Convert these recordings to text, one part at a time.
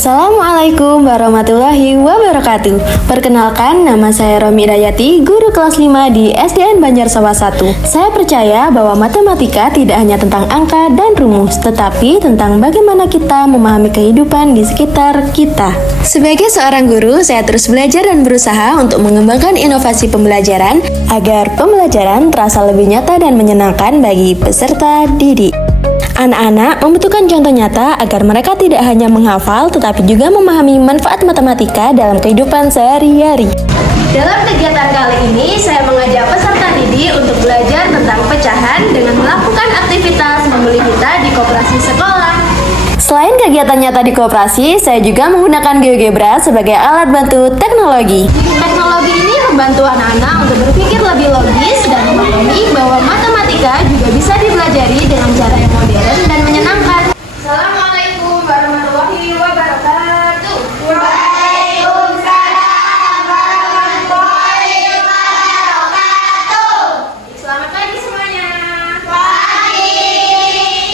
Assalamualaikum warahmatullahi wabarakatuh. Perkenalkan, nama saya Romi Dayati, guru kelas 5 di SDN Banjarsawah 1. Saya percaya bahwa matematika tidak hanya tentang angka dan rumus, tetapi tentang bagaimana kita memahami kehidupan di sekitar kita. Sebagai seorang guru, saya terus belajar dan berusaha untuk mengembangkan inovasi pembelajaran agar pembelajaran terasa lebih nyata dan menyenangkan bagi peserta didik. Anak-anak membutuhkan contoh nyata agar mereka tidak hanya menghafal tetapi juga memahami manfaat matematika dalam kehidupan sehari-hari. Dalam kegiatan kali ini, saya mengajak peserta didik untuk belajar tentang pecahan dengan melakukan aktivitas membeli pita di koperasi sekolah. Selain kegiatan nyata di koperasi, saya juga menggunakan GeoGebra sebagai alat bantu teknologi. Teknologi ini membantu anak-anak untuk berpikir lebih logis dan memahami bahwa matematika juga bisa dipelajari dengan cara yang modern dan menyenangkan. Assalamualaikum warahmatullahi wabarakatuh. Waalaikumsalam warahmatullahi wabarakatuh. Selamat pagi semuanya. Pagi.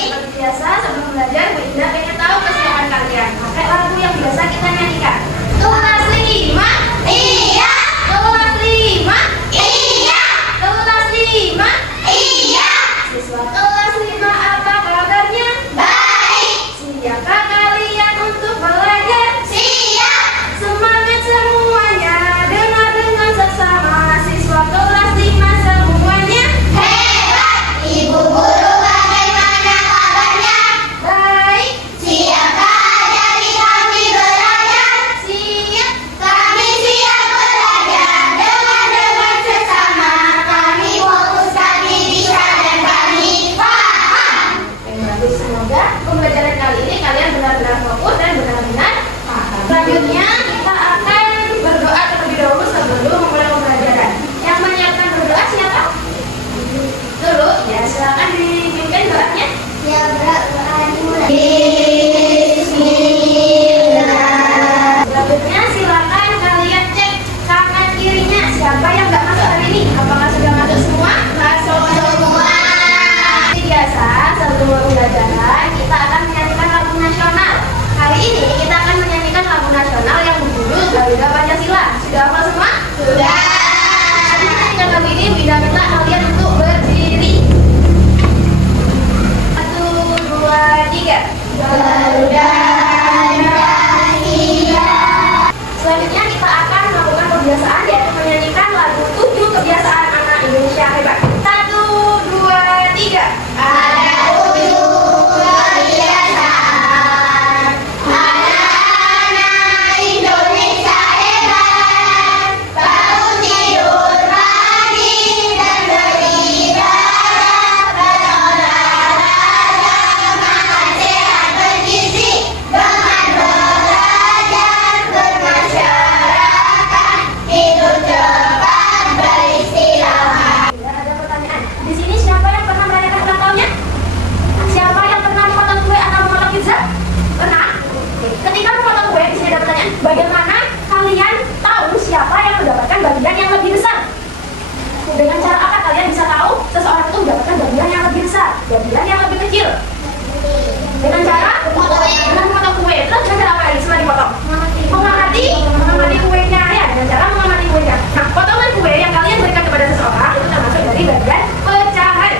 Seperti biasa, sebelum belajar, Bu Indah pengen tahu kesiapan kalian. Pakai lagu yang biasa kita nyanyikan. Kelas 5. Iya. Kelas 5. Iya. Kelas 5. Iya. Siswa kelas 5 apa kabarnya? Baik. Siapkah kalian untuk belajar? Siap. Semangat semuanya, dengar dengan seksama. Siswa kelas 5 semuanya Hebat. Ibu guru bagaimana kabarnya? baik. Siapkah ajari kami belajar? Siap. Kami siap belajar. Dengan sesama. Kami fokus, kami bisa, dan kami paham. Bagus, semoga pembelajaran kali ini kalian benar-benar fokus dan benar-benar paham. Selanjutnya kita akan berdoa terlebih dahulu sebelum memulai pembelajaran. Yang menyiapkan berdoa siapa? Dulu, ya silakan dipimpin doanya. Ya, berdoa dimulai. Bismillah. Selanjutnya silakan kalian cek kanan kirinya siapa yang nggak masuk hari ini. Apakah sudah masuk semua? Masuk Semua. Seperti biasa, sebelum pembelajaran kita akan menyanyikan lagu nasional. Hari ini kita akan menyanyikan lagu nasional yang berjudul Garuda Pancasila. Sudah hafal semua? Sudah. Nanti menyanyikan lagu ini, Bunda minta kalian untuk berdiri. 1, 2, 3. Garuda Pancasila. Selanjutnya kita akan melakukan kebiasaan yaitu menyanyikan lagu 7 kebiasaan anak Indonesia hebat. 1, 2, 3. Ada 7 kebiasaan anak-anak Indonesia hebat. Bangun tidur pagi dan beribadah, berolahraga, makan sehat bergizi, dengan belajar bermasyarakat, tidur cepat beristirahat. Ada pertanyaan. Di sini siapa yang pernah merayakan ulang tahunnya? Siapa yang pernah memotong kue atau memotong pizza? Pernah? Oke. Ketika memotong kue, di sini ada pertanyaan. Bagaimana kalian tahu siapa yang mendapatkan bagian yang lebih besar? Dengan cara apa kalian bisa tahu seseorang itu mendapatkan bagian yang lebih besar, bagian yang lebih kecil? Dengan cara memotong kue. Terus dengan cara apa lagi setelah dipotong? Mengamati kuenya ya, dengan cara mengamati kuenya. Nah, potongan kue yang kalian berikan kepada seseorang itu termasuk dari bagian pecahan.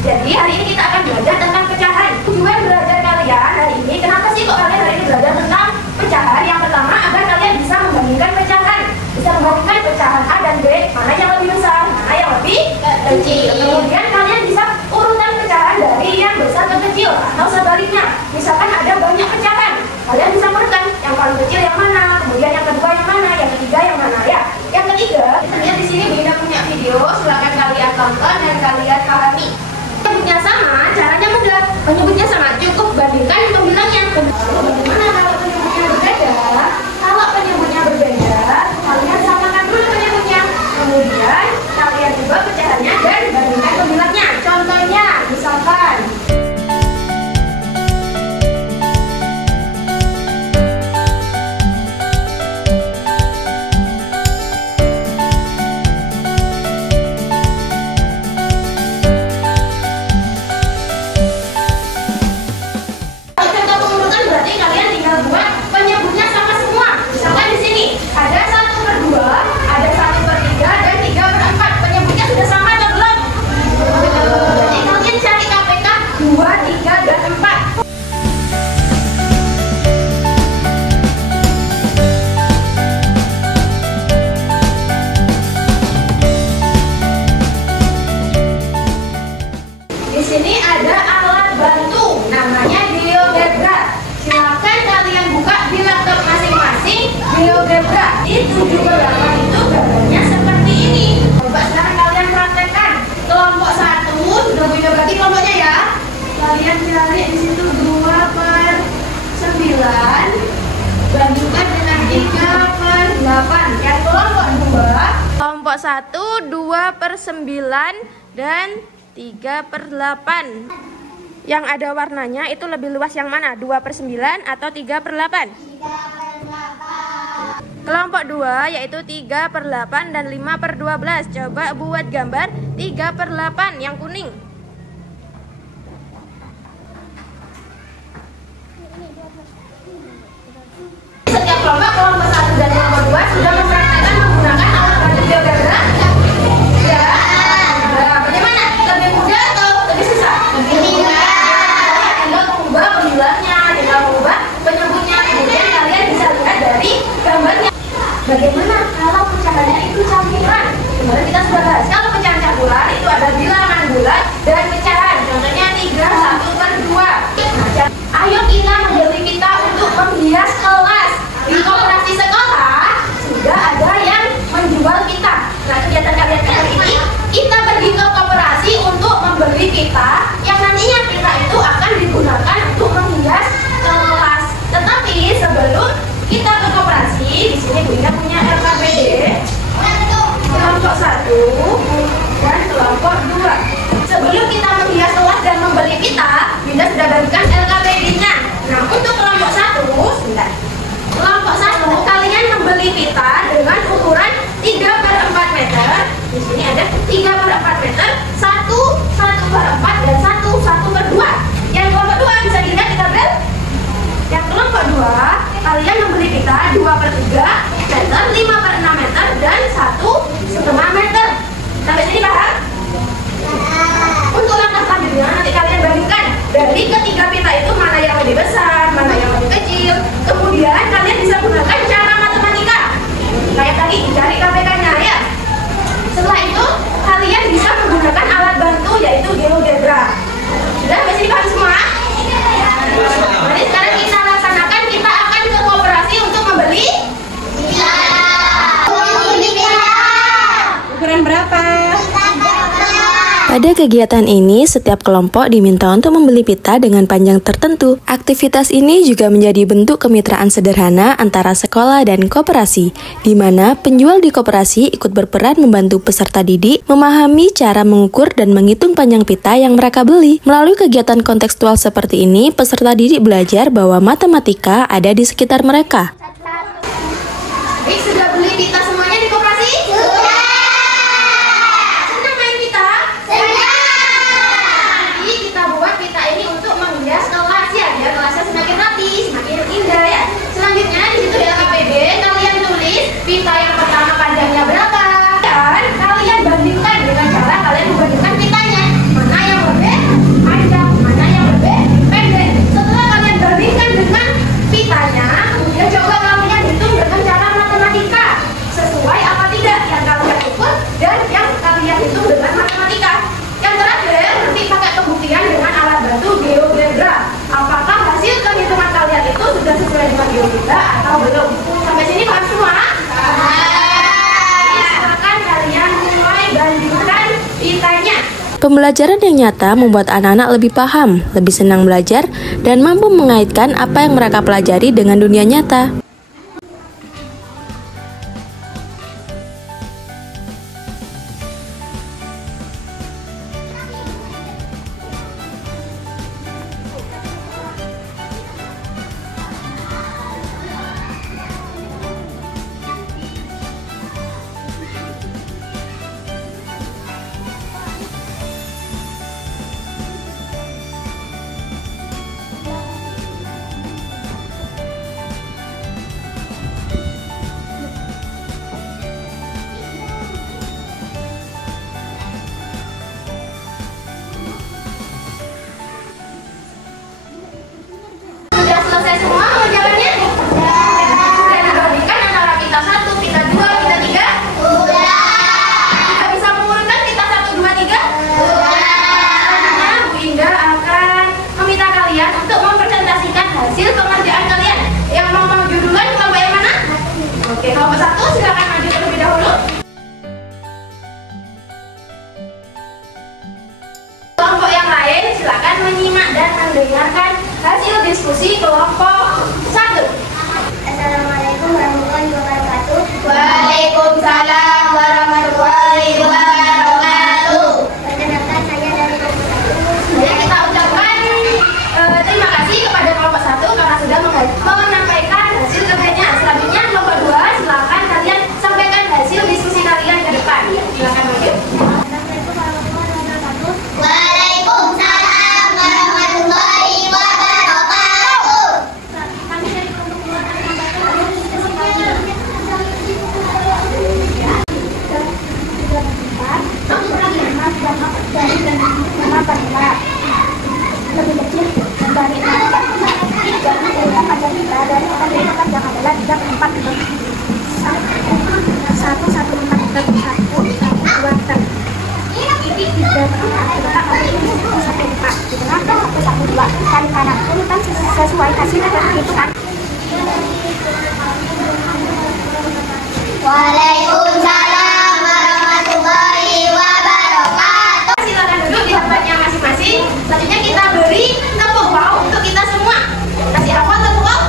Jadi hari ini kita akan belajar tentang pecahan. Tujuan belajar kalian hari ini, kenapa sih kok kalian hari ini belajar tentang pecahan? Yang pertama agar kalian bisa membandingkan pecahan, bisa membandingkan pecahan A dan B, mana yang lebih besar, mana yang lebih kecil. Kemudian kalian bisa urutan pecahan dari yang besar ke kecil atau sebaliknya. Misalkan ada banyak pecahan, kalian bisa urutan yang paling cari di situ 2/9 bandingkan dengan 3/8. Yang kelompok 2, kelompok 1 2/9 dan 3/8. Yang ada warnanya itu lebih luas yang mana? 2/9 atau 3/8? Kelompok 2 yaitu 3/8 dan 5/12. Coba buat gambar 3/8 yang kuning. Setiap kelompok 1 dan kelompok 2 sudah mempraktekkan menggunakan alat bantu GeoGebra. Ya. Nah, bagaimana? Lebih mudah atau lebih susah? Lebih mudah. Tinggal mengubah pembuatnya, tinggal mengubah penyebutnya. Kemudian kalian bisa lihat dari gambarnya. Bagaimana kalau pecahannya itu campuran? Kemarin kita sudah bahas. Kalau pecahan campuran itu ada bilangan bulat dan pecahan. Contohnya 3/1/2. Nah, ayo kita membeli pita untuk menghias kelas. Di koperasi sekolah sudah ada yang menjual pita. Nah, kegiatan kalian kali ini kita pergi ke koperasi untuk membeli pita yang nantinya pita itu akan digunakan untuk menghias kelas. Tetapi sebelum kita ke koperasi, di sini Bu Ina punya LKPD kelompok 1 dan kelompok 2. Sebelum kita menghias kelas dan membeli pita, Bunda sudah bagikan LKPD-nya. Nah, untuk kelompok 1, sebentar. Kelompok 1, kalian membeli pita dengan ukuran 3/4 meter. Di sini ada 3/4 meter, 1/4 dan 1/2. Yang kelompok 2 bisa dilihat di tabel. Yang kelompok 2, kalian membeli pita 2/3 meter, 5/6 meter, dan 1,5 meter. Sampai sini paham? Untuk langkah selanjutnya nanti kalian bandingkan dari ketiga pita itu mana yang lebih besar, mana yang lebih kecil. Kemudian kalian bisa gunakan cara matematika. Kayak tadi cari KPK-nya ya. Setelah itu kalian bisa menggunakan alat bantu yaitu GeoGebra. Sudah sampai sini paham semua? Jadi sekarang kita laksanakan, kita akan ke koperasi untuk membeli ukuran berapa? Pada kegiatan ini, setiap kelompok diminta untuk membeli pita dengan panjang tertentu. Aktivitas ini juga menjadi bentuk kemitraan sederhana antara sekolah dan koperasi, di mana penjual di koperasi ikut berperan membantu peserta didik memahami cara mengukur dan menghitung panjang pita yang mereka beli. Melalui kegiatan kontekstual seperti ini, peserta didik belajar bahwa matematika ada di sekitar mereka. Sudah beli pita semuanya di koperasi? Sudah. Senang main pita? Nanti kita buat pita ini untuk menghias kelas ya, biar kelasnya semakin rapi, semakin indah ya. Selanjutnya di situ di LKPD kalian tulis pita yang pertama panjangnya berapa dan kalian bandingkan dengan cara kalian membandingkan pitanya. Mana yang lebih panjang, mana yang lebih pendek. Setelah kalian bandingkan dengan pitanya, kemudian coba kalian hitung dengan cara matematika sesuai apa tidak yang kalian ukur dan yang kalian hitung dengan matematika. Yang terakhir nanti pakai pembuktian dengan alat bantu GeoGebra. Apakah hasil perhitungan kalian itu sudah sesuai dengan GeoGebra atau belum? Sampai sini paham semua? Silakan kalian mulai bandingkan pitanya. Pembelajaran yang nyata membuat anak-anak lebih paham, lebih senang belajar, dan mampu mengaitkan apa yang mereka pelajari dengan dunia nyata. sesuai kasih itu kan. Waalaikumsalam warahmatullahi wabarakatuh. Silakan duduk di tempatnya masing-masing. Selanjutnya kita beri tepuk bau untuk kita semua. Kasih apa tepuk bau?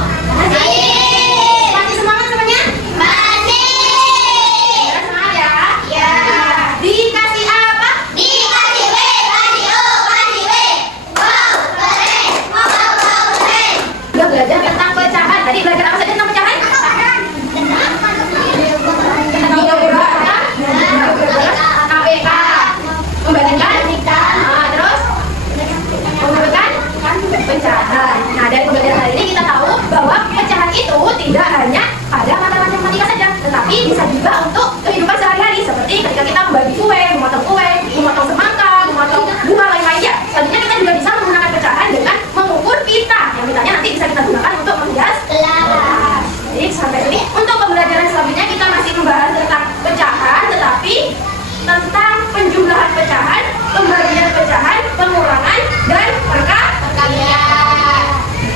Masih semangat semuanya? Masih. Semangat ya? Ya. Dikasih apa? Dikasih W, kasih O, kasih W. Wow, keren. Wow, keren. Udah belajar tentang pecahan. Tadi belajar apa saja tentang pecahan? KPK. Membandingkan? Terus? Membandingkan? Pecahan. Nah, dari pembelajaran hari ini kita tahu bahwa pecahan itu tidak hanya pada matematika saja, tetapi bisa juga untuk kehidupan sehari-hari, seperti ketika kita membagi kue, memotong semangka, memotong bunga lain-lainnya. Selanjutnya kita juga bisa menggunakan pecahan dengan mengukur pita, yang pitanya nanti bisa kita gunakan untuk menghias kelas. Jadi sampai sini untuk pembelajaran selanjutnya kita masih membahas tentang pecahan, tetapi tentang penjumlahan pecahan, pembagian pecahan, pengurangan, dan perkalian.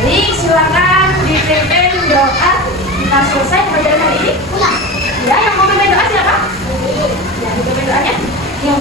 Jadi silakan dipimpin doa. Kita selesai pembelajaran hari ini. Ya, yang mau pimpin doa siapa? Ya, dipimpin doanya. Yang